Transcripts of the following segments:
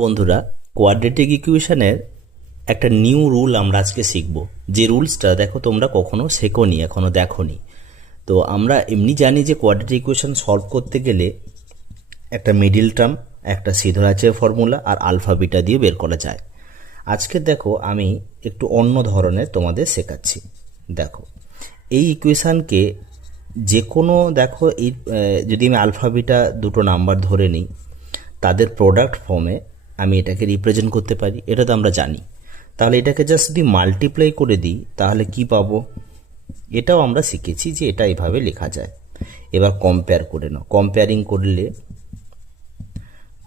বন্ধুরা, কোয়াড্রেটিক ইকুয়েশনের একটা নিউ রুল আমরা আজকে শিখব। যে রুলসটা দেখো তোমরা কখনো শেখোনি, এখনো দেখোনি। তো আমরা এমনি জানি যে কোয়াড্রেটিক ইকুয়েশন সলভ করতে গেলে একটা মিডিল টার্ম, একটা সিধরাচের ফর্মুলা আর আলফা বিটা দিয়ে বের করা যায়। আজকে দেখো আমি একটু অন্য ধরনের তোমাদের শেখাচ্ছি। দেখো এই ইকুয়েশানকে যে কোনো দেখো এই যদি আমি আলফা বিটা দুটো নাম্বার ধরে নিই, তাদের প্রোডাক্ট ফর্মে আমি এটাকে রিপ্রেজেন্ট করতে পারি, এটা তো আমরা জানি। তাহলে এটাকে জাস্ট যদি মাল্টিপ্লাই করে দিই তাহলে কি পাবো, এটাও আমরা শিখেছি যে এটা এভাবে লেখা যায়। এবার কম্পেয়ার করে নাও।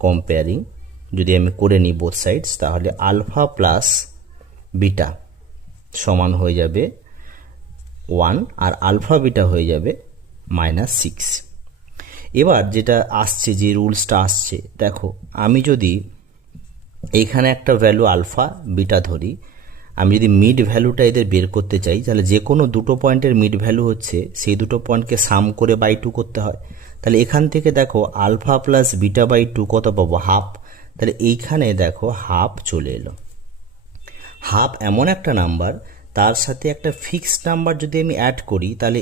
কম্পেয়ারিং যদি আমি করে নিই বোথ সাইডস, তাহলে আলফা প্লাস বিটা সমান হয়ে যাবে 1 আর আলফা বিটা হয়ে যাবে -6। এবার যেটা আসছে, যে রুলসটা আসছে, দেখো আমি যদি এইখানে একটা ভ্যালু আলফা বিটা ধরি, আমি যদি মিড ভ্যালুটা এদের বের করতে চাই, তাহলে যে কোনো দুটো পয়েন্টের মিড ভ্যালু হচ্ছে সেই দুটো পয়েন্টকে সাম করে বাই 2 করতে হয়। তাহলে এখান থেকে দেখো আলফা প্লাস বিটা বাই 2 কত পাবো, হাফ। তাহলে এইখানে দেখো হাফ চলে এলো। হাফ এমন একটা নাম্বার, তার সাথে একটা ফিক্সড নাম্বার যদি আমি অ্যাড করি তাহলে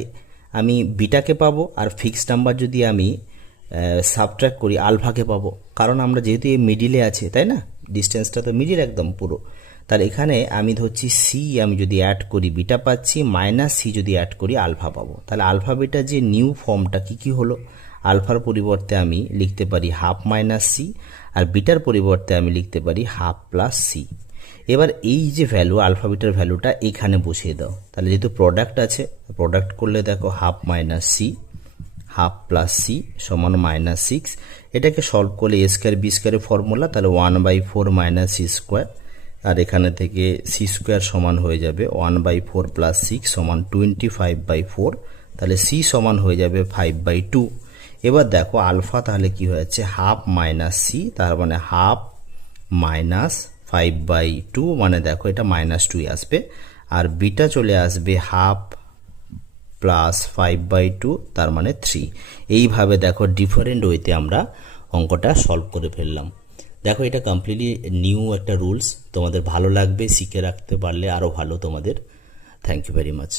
আমি বিটাকে পাবো, আর ফিক্সড নাম্বার যদি আমি সাবট্রাক্ট করি আলফাকে পাবো। কারণ আমরা যেহেতু এই মিডিলে আছে, তাই না, ডিস্টেন্সটা তো মিডিল একদম পুরো। তাহলে এখানে আমি ধরছি সি, আমি যদি অ্যাড করি বিটা পাচ্ছি, মাইনাস সি যদি অ্যাড করি আলফা পাবো। তাহলে আলফা বিটা যে নিউ ফর্মটা কি হলো, আলফার পরিবর্তে আমি লিখতে পারি হাফ মাইনাস সি, আর বিটার পরিবর্তে আমি লিখতে পারি হাফ প্লাস সি। এবার এই যে ভ্যালু আলফা বিটার ভ্যালুটা এখানে বসিয়ে দাও। তাহলে যেহেতু প্রোডাক্ট আছে, প্রোডাক্ট করলে দেখো half minus C, half plus C সমান -6। এটাকে সলভ করলে এ স্কোয়ার বি স্কোয়ারের ফর্মুলা, তাহলে 1/4 মাইনাস সি স্কোয়ার, আর এখানে থেকে সি স্কোয়ার সমান হয়ে যাবে 1/4 প্লাস 6 সমান 25/4। তাহলে সি সমান হয়ে যাবে 5/2। এবার দেখো আলফা তাহলে কি হয়েছে, হাফ মাইনাস সি, তার মানে হাফ মাইনাস 5/2, মানে দেখো এটা -2 আসবে। আর বিটা চলে আসবে হাফ প্লাস 5/2, তার মানে 3। এইভাবে দেখো ডিফারেন্ট ওয়েতে আমরা অঙ্কটা সলভ করে ফেললাম। দেখো এটা কমপ্লিটলি নিউ একটা রুলস, তোমাদের ভালো লাগবে, শিখে রাখতে পারলে আরও ভালো তোমাদের। Thank you very much.